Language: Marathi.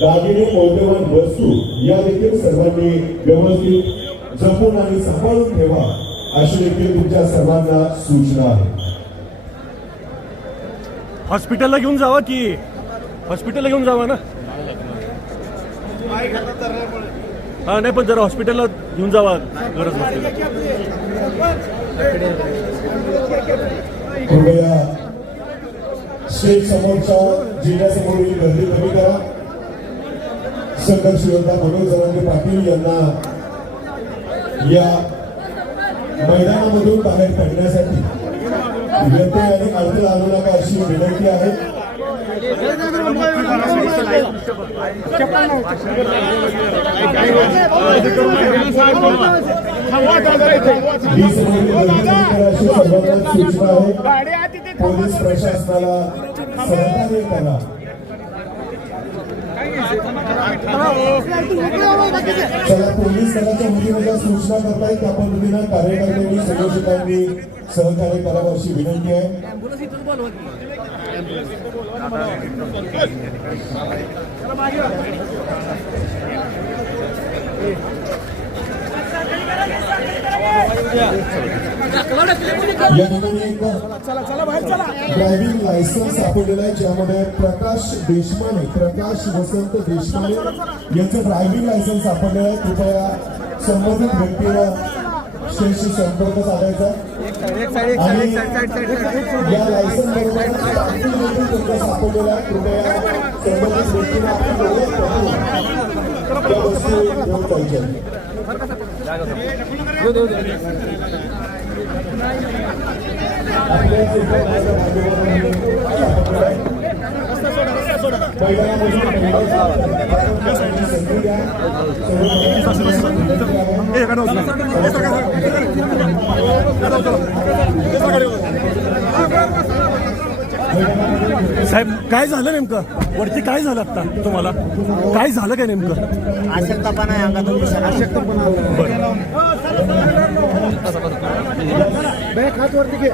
दागिने मौल्यवान वस्तू या देखील सर्वांनी व्यवस्थित जपून आणि सांभाळून ठेवा अशी देखील तुमच्या सर्वांना सूचना आहे. हॉस्पिटलला घेऊन जावा की? हॉस्पिटलला घेऊन जावा ना? हा नाही पण जरा हॉस्पिटलला घेऊन जावा गरज कृपया स्टेज समोरच्या जिल्ह्यासमोरील गर्दी कमी करा. संघर्ष योद्धा मनोज जरांगे पाटील यांना या मैदानामधून बाहेर काढण्यासाठी व्यत्यय आणि अडथळा आणू नका अशी विनंती आहे. सूचना आहे. पोलीस प्रशासनाला सहकार्य करा. त्याला पोलीस दलाच्या वतीने ज्या सूचना करतायत त्या पद्धतीनं कार्यकर्त्यांनी संयोजकांनी सहकार्य करावं अशी विनंती आहे. या ठिकाणी एक ड्रायव्हिंग लायसन्स सापडलेलं आहे ज्यामध्ये प्रकाश देशमाने प्रकाश वसंत देशमाने यांचं ड्रायव्हिंग लायसन्स सापडलेलं आहे. कृपया संबंधित व्यक्तीला शेषी संपर्क साधायचा. आणि या लायसन्स बरोबर सापडलेला आहे. कृपया संबंधित व्यक्तीला आपली ओळख करून त्या साहेब काय झालं नेमकं? वरती काय झालं आता तुम्हाला? काय झालं काय नेमकं? अशक्तपणा आहे अंगातून बरं. वरती घे.